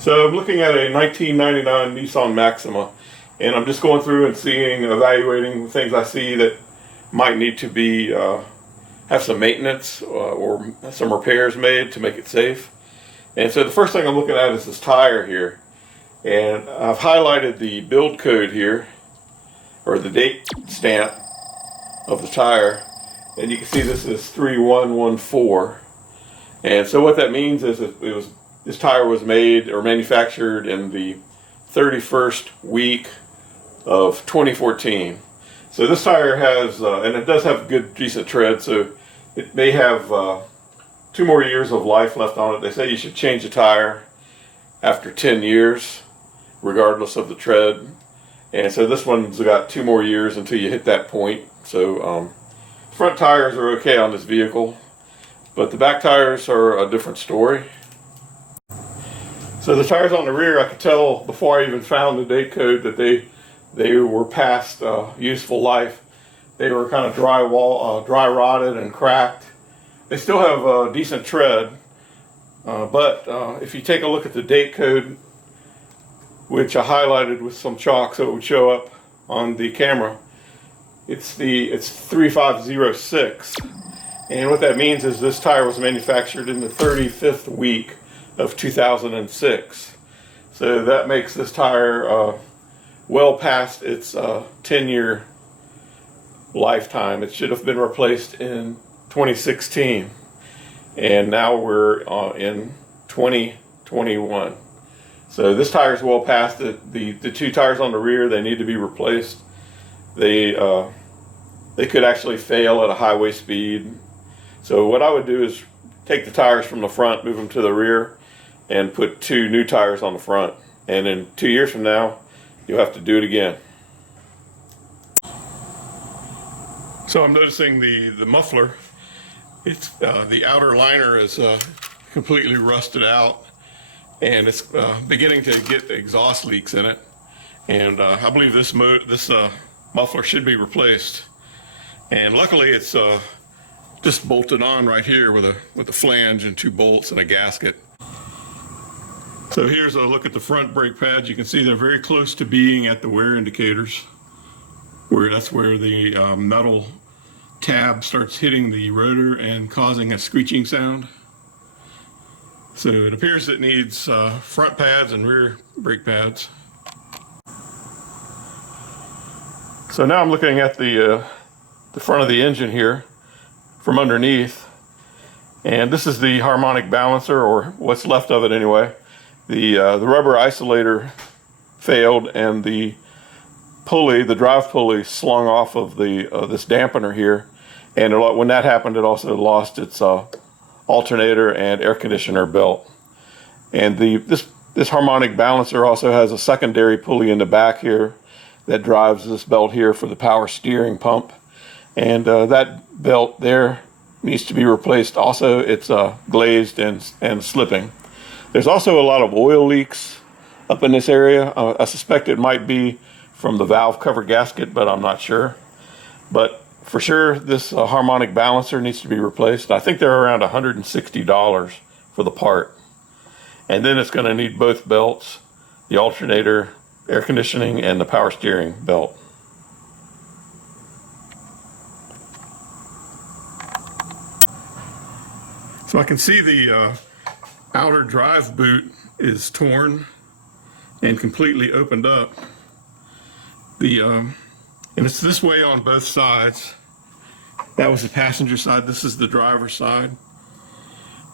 So I'm looking at a 1999 Nissan Maxima, and I'm just going through and evaluating things I see that might need to be have some maintenance or some repairs made to make it safe. And so the first thing I'm looking at is this tire here, and I've highlighted the build code here, or the date stamp of the tire, and you can see this is 3114. And so what that means is this tire was made or manufactured in the 31st week of 2014. So this tire has, and it does have good, decent tread, so it may have 2 more years of life left on it. They say you should change the tire after 10 years, regardless of the tread. And so this one's got 2 more years until you hit that point. So front tires are okay on this vehicle, but the back tires are a different story. So the tires on the rear, I could tell before I even found the date code that they were past useful life. They were kind of dry rotted and cracked. They still have decent tread, but if you take a look at the date code, which I highlighted with some chalk so it would show up on the camera, it's 3506, and what that means is this tire was manufactured in the 35th week of 2006. So that makes this tire well past its 10-year lifetime. It should have been replaced in 2016, and now we're in 2021. So this tire is well past it. The 2 tires on the rear, they need to be replaced. They could actually fail at a highway speed. So what I would do is take the tires from the front, move them to the rear, and put 2 new tires on the front. And then 2 years from now, you'll have to do it again. So I'm noticing the muffler. It's the outer liner is completely rusted out, and it's beginning to get exhaust leaks in it. And I believe this muffler should be replaced. And luckily, it's just bolted on right here with a flange and 2 bolts and a gasket. So here's a look at the front brake pads. You can see they're very close to being at the wear indicators, that's where the metal tab starts hitting the rotor and causing a screeching sound. So it appears it needs front pads and rear brake pads. So now I'm looking at the front of the engine here from underneath, and this is the harmonic balancer, or what's left of it anyway. The rubber isolator failed, and the drive pulley slung off of this dampener here, and when that happened, it also lost its alternator and air conditioner belt. And this harmonic balancer also has a secondary pulley in the back here that drives this belt here for the power steering pump, and that belt there needs to be replaced. Also, it's glazed and slipping. There's also a lot of oil leaks up in this area. I suspect it might be from the valve cover gasket, but I'm not sure. But for sure, this harmonic balancer needs to be replaced. I think they're around $160 for the part. And then it's going to need both belts, the alternator, air conditioning, and the power steering belt. So I can see the outer drive boot is torn and completely opened up. And it's this way on both sides. That was the passenger side. This is the driver's side.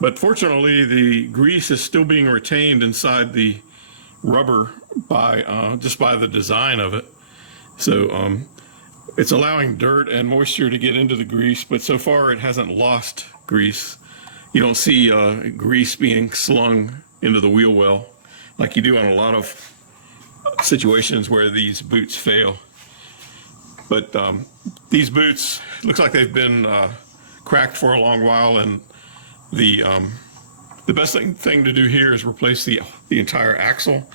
But fortunately, the grease is still being retained inside the rubber just by the design of it. So it's allowing dirt and moisture to get into the grease, but so far it hasn't lost grease. You don't see grease being slung into the wheel well like you do on a lot of situations where these boots fail. But these boots, looks like they've been cracked for a long while, and the best thing to do here is replace the entire axle,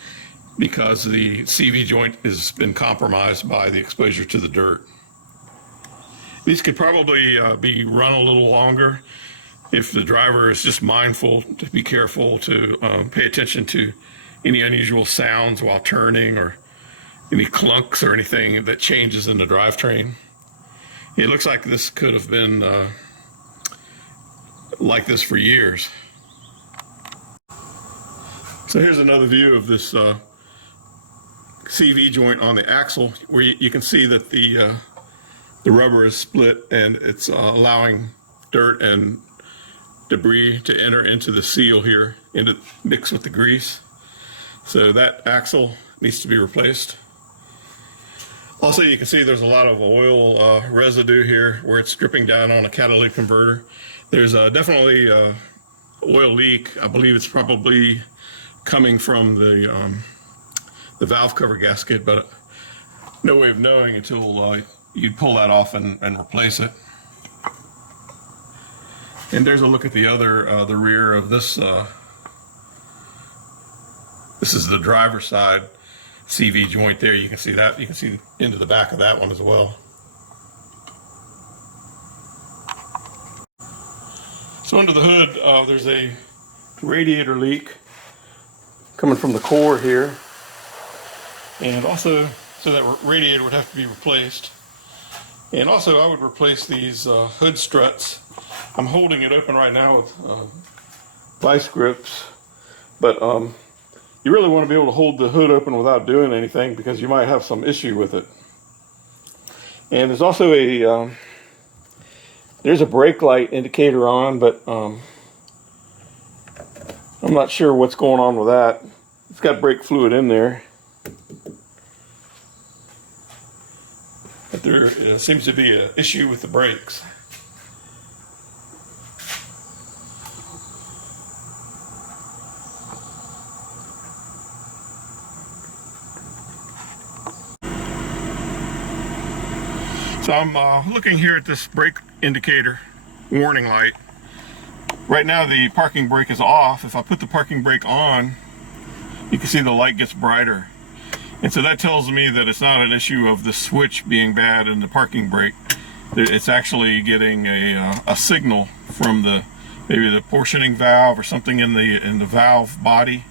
because the CV joint has been compromised by the exposure to the dirt. These could probably be run a little longer if the driver is just mindful to be careful to pay attention to any unusual sounds while turning or any clunks or anything that changes in the drivetrain. It looks like this could have been like this for years. So here's another view of this CV joint on the axle, where you can see that the rubber is split and it's allowing dirt and debris to enter into the seal here, mix with the grease. So that axle needs to be replaced. Also, you can see there's a lot of oil residue here where it's dripping down on a catalytic converter. There's definitely oil leak. I believe it's probably coming from the valve cover gasket, but no way of knowing until you pull that off and replace it. And there's a look at the other, the rear of this. This is the driver's side CV joint there. You can see that. You can see into the back of that one as well. So under the hood, there's a radiator leak coming from the core here. And also, so that radiator would have to be replaced. And also, I would replace these hood struts. I'm holding it open right now with vice grips, but you really want to be able to hold the hood open without doing anything, because you might have some issue with it. And there's also there's a brake light indicator on, but I'm not sure what's going on with that. It's got brake fluid in there. But there seems to be an issue with the brakes. So I'm looking here at this brake indicator warning light. Right now the parking brake is off. If I put the parking brake on, you can see the light gets brighter. And so that tells me that it's not an issue of the switch being bad in the parking brake. It's actually getting a signal from maybe the portioning valve or something in the valve body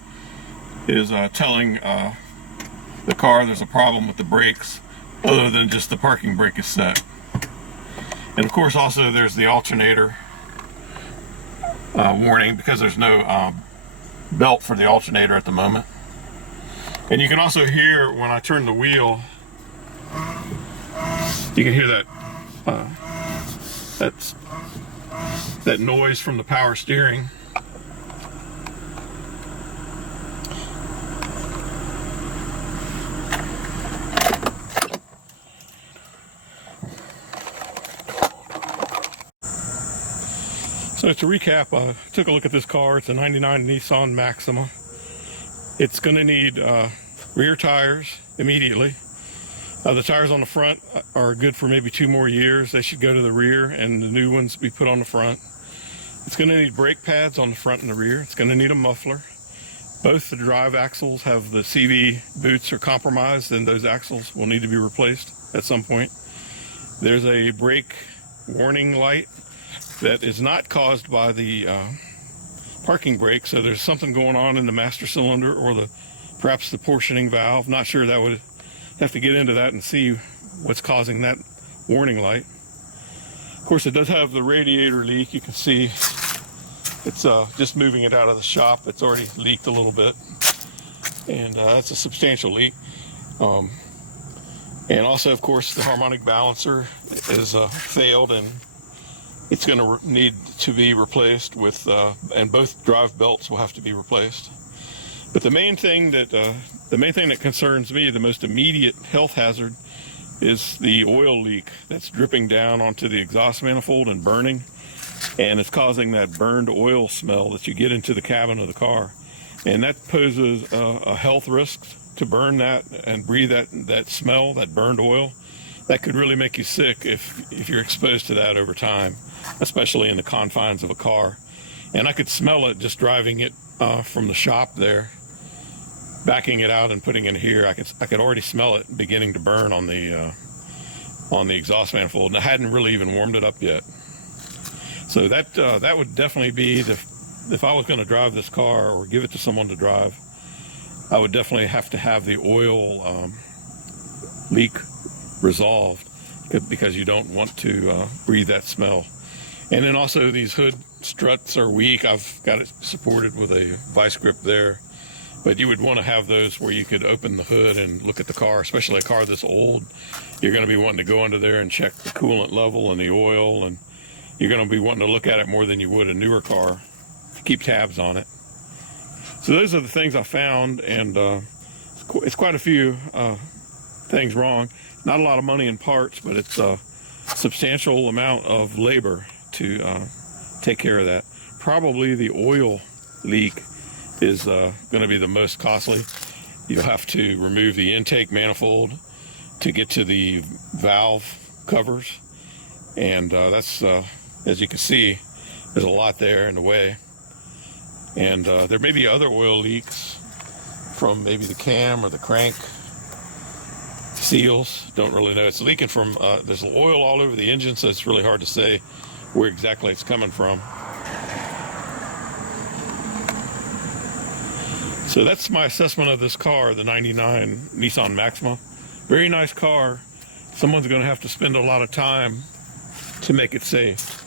is telling the car there's a problem with the brakes, other than just the parking brake is set. And of course also there's the alternator warning, because there's no belt for the alternator at the moment. And you can also hear when I turn the wheel, you can hear that noise from the power steering. So to recap, I took a look at this car. It's a 99 Nissan Maxima. It's going to need rear tires immediately. The tires on the front are good for maybe 2 more years. They should go to the rear and the new ones be put on the front. It's going to need brake pads on the front and the rear. It's going to need a muffler. Both the drive axles have the CV boots are compromised, and those axles will need to be replaced at some point. There's a brake warning light that is not caused by the parking brake, so there's something going on in the master cylinder or perhaps the portioning valve. Not sure. That would have to get into that and see what's causing that warning light. Of course, it does have the radiator leak. You can see it's just moving it out of the shop. It's already leaked a little bit, and that's a substantial leak. And also, of course, the harmonic balancer is failed, and it's going to need to be replaced with, and both drive belts will have to be replaced. But the main thing that concerns me, the most immediate health hazard, is the oil leak that's dripping down onto the exhaust manifold and burning, and it's causing that burned oil smell that you get into the cabin of the car, and that poses a health risk to burn that and breathe that smell, that burned oil. That could really make you sick if you're exposed to that over time, especially in the confines of a car. And I could smell it just driving it from the shop there, backing it out and putting it here. I could already smell it beginning to burn on the exhaust manifold, and I hadn't really even warmed it up yet. So that would definitely be if I was going to drive this car or give it to someone to drive, I would definitely have to have the oil leak resolved, because you don't want to breathe that smell. And then also these hood struts are weak. I've got it supported with a vice grip there, but you would want to have those where you could open the hood and look at the car, especially a car this old. You're going to be wanting to go under there and check the coolant level and the oil, and you're going to be wanting to look at it more than you would a newer car to keep tabs on it. So those are the things I found, and it's quite a few things wrong. Not a lot of money in parts, but it's a substantial amount of labor to take care of that. Probably the oil leak is going to be the most costly. You'll have to remove the intake manifold to get to the valve covers, and that's as you can see, there's a lot there in the way. And there may be other oil leaks from maybe the cam or the crank seals. Don't really know. It's leaking from, there's oil all over the engine, so it's really hard to say where exactly it's coming from. So that's my assessment of this car, the 99 Nissan Maxima. Very nice car. Someone's going to have to spend a lot of time to make it safe.